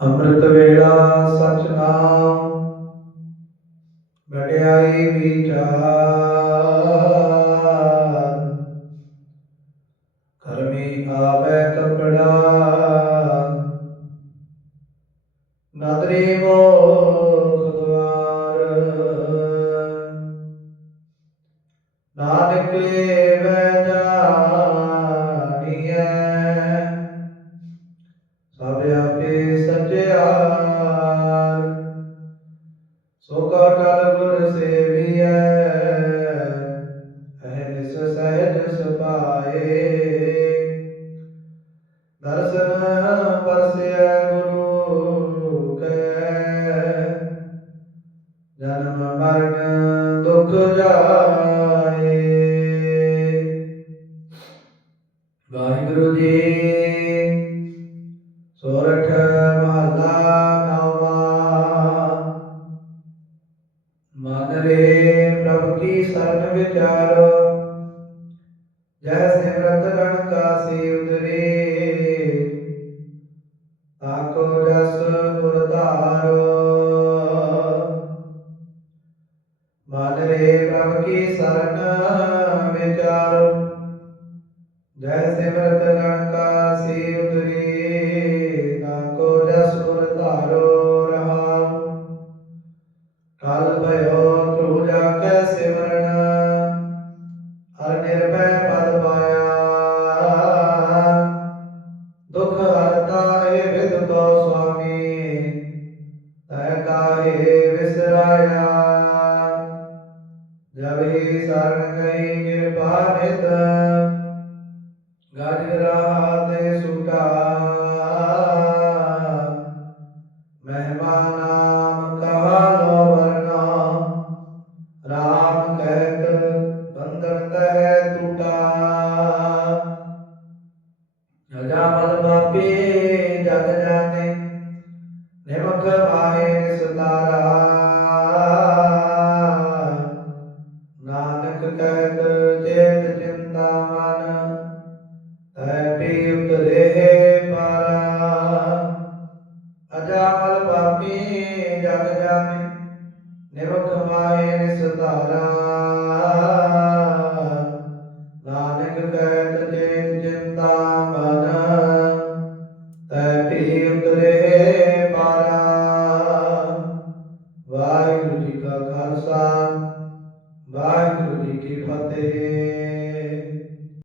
ਅੰਮ੍ਰਿਤ ਵੇਲਾ ਸਚ ਵਡਿਆਈ ਵਿਚਾਰ। ਕਰਮੀ ਆਵੇ ਕਪੜਾ ਨਦਰੀ ਮੋਖ ਦੁਆਰ। ਨਾਨਕ ਦਰਸ਼ਨ ਪਰਸਿਐ ਗੁਰੂ ਕੈ ਜਨਮ ਮਰਨ ਦੁਖ ਜਾਏ। ਵਾਹਿਗੁਰੂ ਜੀ, ਸੋਰਠ ਮਹੱਲਾ ਨੌਵਾਂ। ਮਨ ਰੇ ਪ੍ਰਭ ਕੀ ਸਰਨ ਵਿਚਾਰੋ। ਜੈ ਸਿਮਰਤ ਗਣ ਕਾਸੀ ਉਦਰੇ ਪ੍ਰਭ ਕੀ ਸਰਨ ਵਿਚਾਰੋ। ਜੈ ਸਿਮਰਤ ਗਣ ਕਾਸੀ ਉਤਰੀ ਤਾਕੋ ਜਸ ਗੁਰ ਧਾਰੋ ਰਹਾਉ। ਕਲ ਭਇਓ ਤੂ ਜਾ ਕੈ ਸਿਮਰਨ, ਹਰ ਨਿਰਭੈ ਪਦ ਪਾਇਆ। ਦੁਖ ਹਰਤਾ ਏ ਵਿਦ ਕੋ ਸੁਆਮੀ, ਤੈ ਕਾਹੇ रहे शरण गए कृपा नित गजराते सुटा। महिमा नाम कहा लो वरना राम कहत बंदरत है टूटा। राजा मल बापे जग जाने निमक भाई सतारा ਨਾਨਕ ਕਹਿਤ ਚੇਤ ਚਿੰਤਾ ਮਨ, ਤੈ ਪੀ ਉਤਰੇ ਪਾਰਾ। ਅਜਾਮਲ ਪਾਪੀ ਜਗ ਜਾਣੇ ਨਿਵਖ ਮਾਏ ਨਿਸਤਾਰਾ ਨਾਨਕ ਕਹਿਤ ਚੇਤ ਚਿੰਤਾ ਮਨ, ਤੈ ਪੀ ਉਤਰੇ ਪਾਰਾ। ਵਾਹਿਗੁਰੂ ਜੀ ਕਾ ਖਾਲਸਾ फतेह